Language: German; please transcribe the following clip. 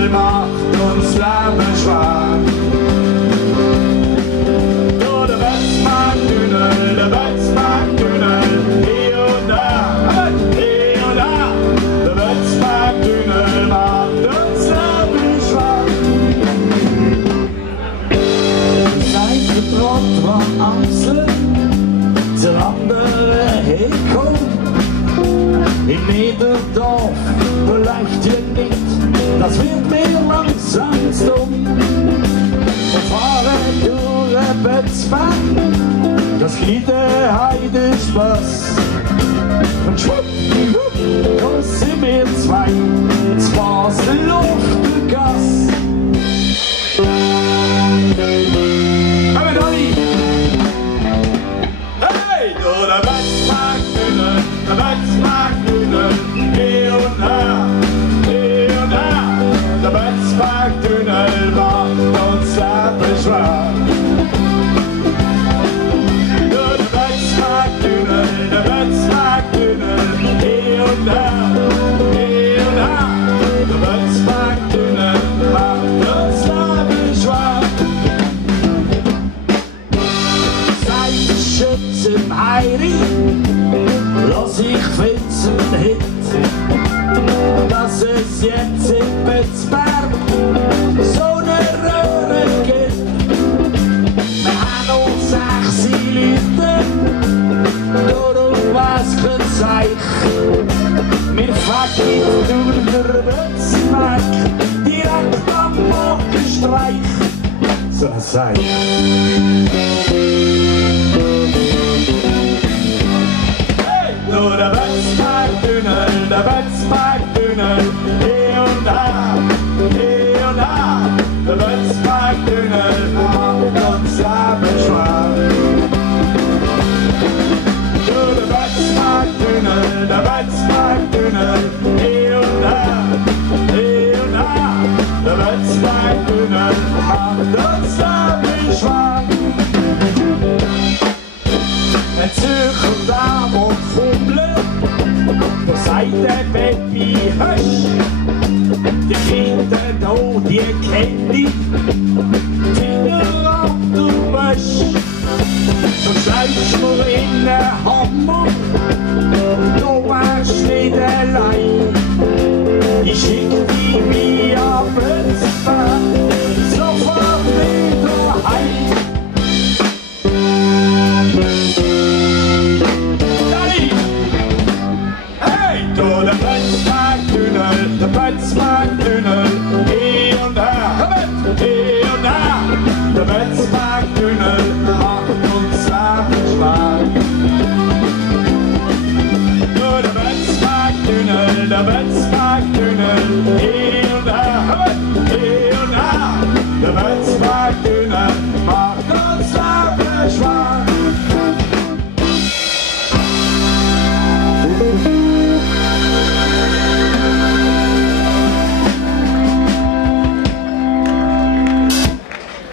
Tunnel macht uns Leben schwer. Nur der Wetzmarkttunnel, der Wetzmarkttunnel, hier und da, hier und da. Der Wetzmarkttunnel macht uns Leben schwer. Seit getrotzt war Amsel, der andere Heko. In Niederdorf vielleicht hier nicht, das wird mir langsam dumm. Wir fahren durch den Wetzmarkt, das kleine Heidespass. Und schwuppdiwupp, da sind wir zwei, zwar Luft und Gas. Kommen Olli! Hey, du der Wetzmarkttunnel, der Wetzmarkttunnel, hier und da, hier und da. Der Wetzmarkttunnel macht uns Leben schwer. Nur der Wetzmarkttunnel, der Wetzmarkttunnel, hier und da, hier und da. Der Wetzmarkttunnel macht uns Leben schwer. Seit Schützen Heiri lass ich Finzen Hit, dass es jetzt in Wetzberg so eine Röhre gibt. Wir haben noch 6 Leute, darum weiss kein Zeichen. Wir facken durch den Wetzberg, direkt am Morgenstreich. So ein Zeichen. Nur der Wetzmarkttunnel, der Wetzmarkttunnel, hier und da, hier und da. Der Wetzmarkttunnel macht uns Leben schwer. Nur der Wetzmarkttunnel, der Wetzmarkttunnel, hier und da, hier und da. Der Wetzmarkttunnel macht uns Leben schwer. Ein Zürcher Dame und Fummel, da sagt der Baby Hösch. Die Kinder da, die kenn ich, Finger ab, du Wäsch. Du schlägst mir in den Hammer, du wärst nicht allein. Ich schick dich via Wetzberg sofort wieder heim. Der Wetzmarkttunnel, der Wetzmarkttunnel.